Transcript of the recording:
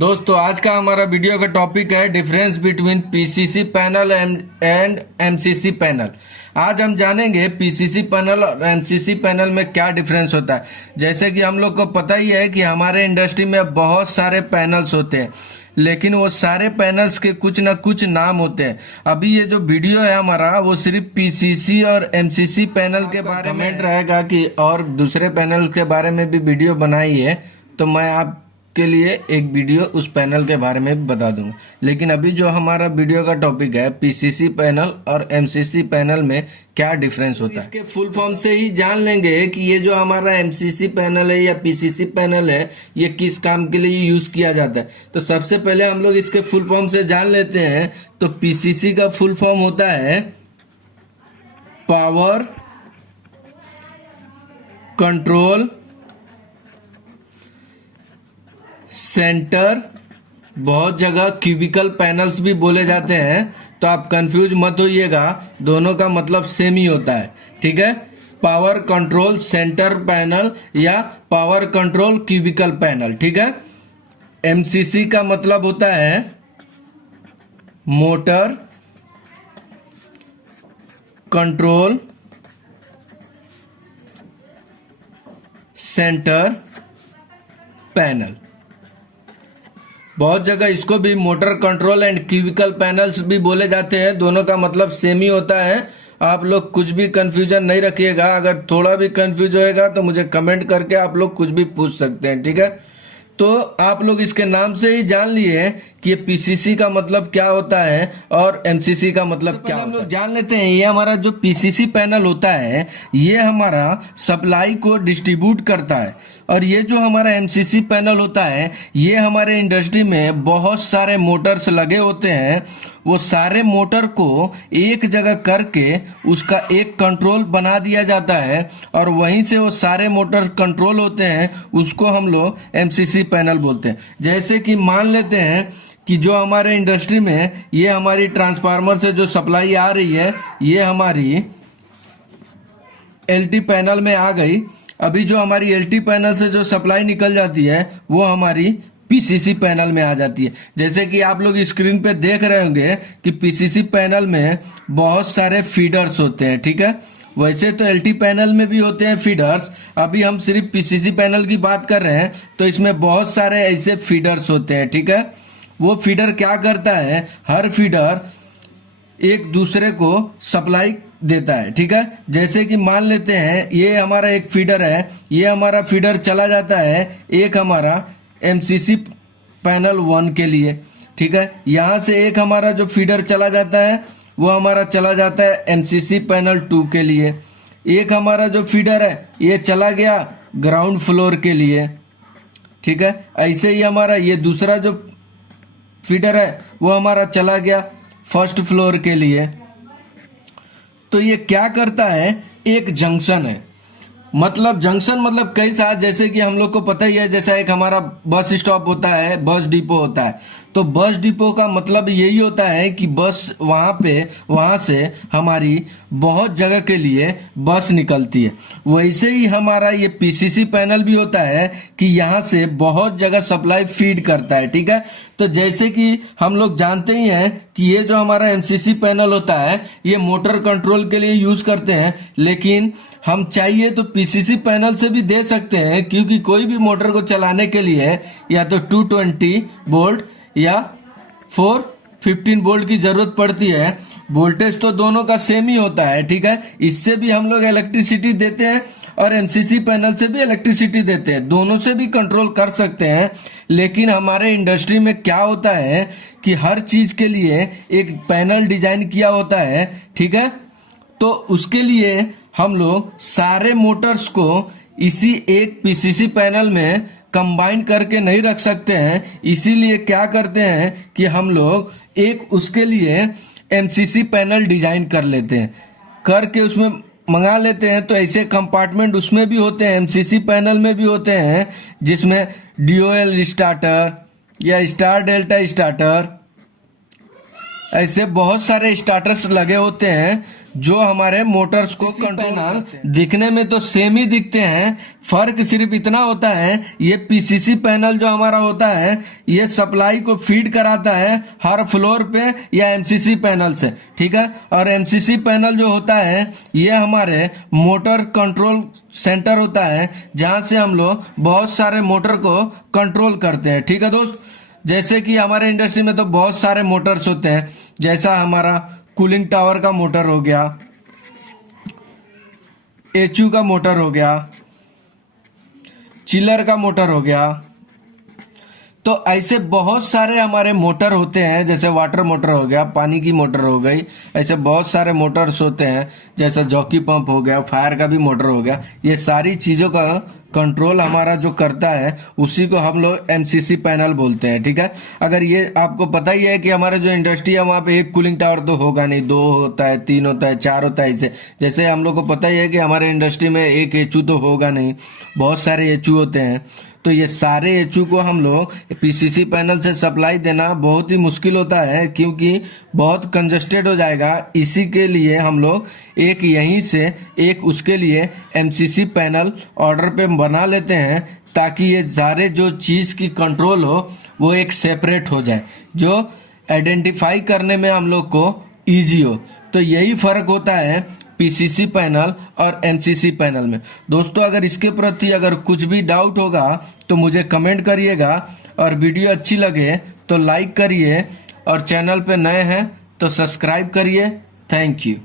दोस्तों आज का हमारा वीडियो का टॉपिक है difference between PCC panel and MCC panel. आज हम जानेंगे पीसीसी पैनल और एमसीसी पैनल में क्या डिफरेंस होता है। जैसे कि हम लोग को पता ही है कि हमारे इंडस्ट्री में बहुत सारे पैनल्स होते हैं, लेकिन वो सारे पैनल्स के कुछ ना कुछ नाम होते हैं। अभी ये जो वीडियो है हमारा वो सिर्फ पीसीसी और एमसीसी पैनल के बारे में रहेगा कि और दूसरे पैनल के बारे में भी वीडियो बनाइए, तो मैं आपके लिए एक वीडियो उस पैनल के बारे में बता दूंगा। लेकिन अभी जो हमारा वीडियो का टॉपिक है पीसीसी पैनल और एमसीसी पैनल में क्या डिफरेंस होता है, इसके फुल फॉर्म से ही जान लेंगे कि ये जो हमारा एमसीसी पैनल है या पीसीसी पैनल है ये किस काम के लिए यूज किया जाता है। तो सबसे पहले हम लोग इसके फुल फॉर्म से जान लेते हैं। तो पीसीसी का फुल फॉर्म होता है पावर कंट्रोल सेंटर, बहुत जगह क्यूबिकल पैनल्स भी बोले जाते हैं, तो आप कंफ्यूज मत होइएगा, दोनों का मतलब सेम ही होता है। ठीक है, पावर कंट्रोल सेंटर पैनल या पावर कंट्रोल क्यूबिकल पैनल। ठीक है, एमसीसी का मतलब होता है मोटर कंट्रोल सेंटर पैनल। बहुत जगह इसको भी motor control and cubicle panels भी बोले जाते हैं, दोनों का मतलब सेम ही होता है। आप लोग कुछ भी कंफ्यूजन नहीं रखिएगा, अगर थोड़ा भी कंफ्यूज होएगा तो मुझे कमेंट करके आप लोग कुछ भी पूछ सकते हैं। ठीक है, तो आप लोग इसके नाम से ही जान लिए कि ये पीसीसी का मतलब क्या होता है और एमसीसी का मतलब क्या होता है। हम लोग जान लेते हैं, ये हमारा जो पीसीसी पैनल होता है ये हमारा सप्लाई को डिस्ट्रीब्यूट करता है, और ये जो हमारा एमसीसी पैनल होता है ये हमारे इंडस्ट्री में बहुत सारे मोटर्स लगे होते हैं। वो सारे मोटर को एक जगह करके उसका एक कंट्रोल बना दिया जाता है, और वहीं से वो सारे मोटर कंट्रोल होते हैं, उसको हम लोग एमसीसी पैनल बोलते हैं। जैसे कि मान लेते हैं कि जो हमारे इंडस्ट्री में ये हमारी ट्रांसफार्मर से जो सप्लाई आ रही है ये हमारी एलटी पैनल में आ गई। अभी जो हमारी एलटी पैनल से जो सप्लाई निकल जाती है वो हमारी पीसीसी पैनल में आ जाती है। जैसे कि आप लोग स्क्रीन पे देख रहे होंगे कि पीसीसी पैनल में बहुत सारे फीडर्स होते हैं। ठीक है, वैसे तो एलटी पैनल में भी होते हैं फीडर्स, अभी हम सिर्फ पीसीसी पैनल की बात कर रहे हैं, तो इसमें बहुत सारे ऐसे फीडर्स होते हैं। ठीक है, वो फीडर क्या करता है, हर फीडर एक दूसरे को सप्लाई देता है। ठीक है, जैसे कि मान लेते हैं ये हमारा एक फीडर है, ये हमारा फीडर चला जाता है एक हमारा एमसीसी पैनल 1 के लिए। ठीक है, यहां से एक हमारा जो फीडर चला जाता है वो हमारा चला जाता है एमसीसी पैनल 2 के लिए। एक हमारा जो फीडर है ये चला गया ग्राउंड फ्लोर के लिए। ठीक है, ऐसे ही हमारा ये दूसरा जो फीडर है वो हमारा चला गया फर्स्ट फ्लोर के लिए। तो ये क्या करता है, एक जंक्शन है, मतलब जंक्शन मतलब कई साथ, जैसे कि हम लोग को पता ही है, जैसा एक हमारा बस स्टॉप होता है, बस डिपो होता है, तो बस डिपो का मतलब यही होता है कि बस वहां से हमारी बहुत जगह के लिए बस निकलती है। वैसे ही हमारा ये पीसीसी पैनल भी होता है कि यहाँ से बहुत जगह सप्लाई फीड करता है। ठीक है, तो जैसे कि हम लोग जानते ही हैं कि ये जो हमारा एमसीसी पैनल होता है ये मोटर कंट्रोल के लिए यूज करते हैं, लेकिन हम चाहिए तो पीसीसी पैनल से भी दे सकते हैं, क्योंकि कोई भी मोटर को चलाने के लिए या तो 220 वोल्ट या 415 वोल्ट की जरूरत पड़ती है। वोल्टेज तो दोनों का सेम ही होता है। ठीक है, इससे भी हम लोग इलेक्ट्रिसिटी देते हैं और एमसीसी पैनल से भी इलेक्ट्रिसिटी देते हैं, दोनों से भी कंट्रोल कर सकते हैं। लेकिन हमारे इंडस्ट्री में क्या होता है कि हर चीज के लिए एक पैनल डिजाइन किया होता है। ठीक है, तो उसके लिए हम लोग सारे मोटर्स को इसी एक पीसीसी पैनल में कंबाइन करके नहीं रख सकते हैं, इसीलिए क्या करते हैं कि हम लोग एक उसके लिए एमसीसी पैनल डिजाइन कर लेते हैं, करके उसमें मंगा लेते हैं। तो ऐसे कंपार्टमेंट उसमें भी होते हैं, एमसीसी पैनल में भी होते हैं, जिसमें डीओएल स्टार्टर या स्टार डेल्टा स्टार्टर, ऐसे बहुत सारे स्टार्टर्स लगे होते हैं। जो हमारे मोटर्स को कंट्रोल दिखने में तो सेम ही दिखते हैं, फर्क सिर्फ इतना होता है ये पीसीसी पैनल जो हमारा होता है ये सप्लाई को फीड कराता है हर फ्लोर पे या एमसीसी पैनल से, ठीक है। और एमसीसी पैनल जो होता है ये हमारे मोटर कंट्रोल सेंटर होता है जहां से हम लोग बहुत सारे मोटर को कंट्रोल करते हैं, ठीक है दोस्त। जैसे कि हमारे इंडस्ट्री में तो बहुत सारे मोटर्स होते हैं, जैसा हमारा कूलिंग टावर का मोटर हो गया, एचयू का मोटर हो गया, चिलर का मोटर हो गया। तो ऐसे बहुत सारे हमारे मोटर होते हैं, जैसे वाटर मोटर हो गया, पानी की मोटर हो गई, ऐसे बहुत सारे मोटर्स होते हैं, जैसे जॉकी पंप हो गया, फायर का भी मोटर हो गया। ये सारी चीजों का कंट्रोल हमारा जो करता है उसी को हम लोग एमसीसी पैनल बोलते हैं, ठीक है। अगर ये आपको पता ही है कि हमारे जो इंडस्ट्री है वहां पे एक कूलिंग टावर तो होगा नहीं, 2 होता है, 3 होता है, 4 होता है। ऐसे जैसे हम लोग को पता ही है कि हमारे इंडस्ट्री में एक एचयू तो होगा नहीं, बहुत सारे एचयू होते हैं। तो ये सारे एचयू को हम लोग पीसीसी पैनल से सप्लाई देना बहुत ही मुश्किल होता है, क्योंकि बहुत कंजस्टेड हो जाएगा। इसी के लिए हम लोग एक यहीं से एक उसके लिए एमसीसी पैनल ऑर्डर पे बना लेते हैं, ताकि ये सारे जो चीज की कंट्रोल हो वो एक सेपरेट हो जाए, जो आइडेंटिफाई करने में हम लोग को इजी हो। तो यही फर्क होता है पीसीसी पैनल और एमसीसी पैनल में। दोस्तों अगर इसके प्रति अगर कुछ भी डाउट होगा तो मुझे कमेंट करिएगा, और वीडियो अच्छी लगे तो लाइक करिए, और चैनल पे नए हैं तो सब्सक्राइब करिए। Thank you.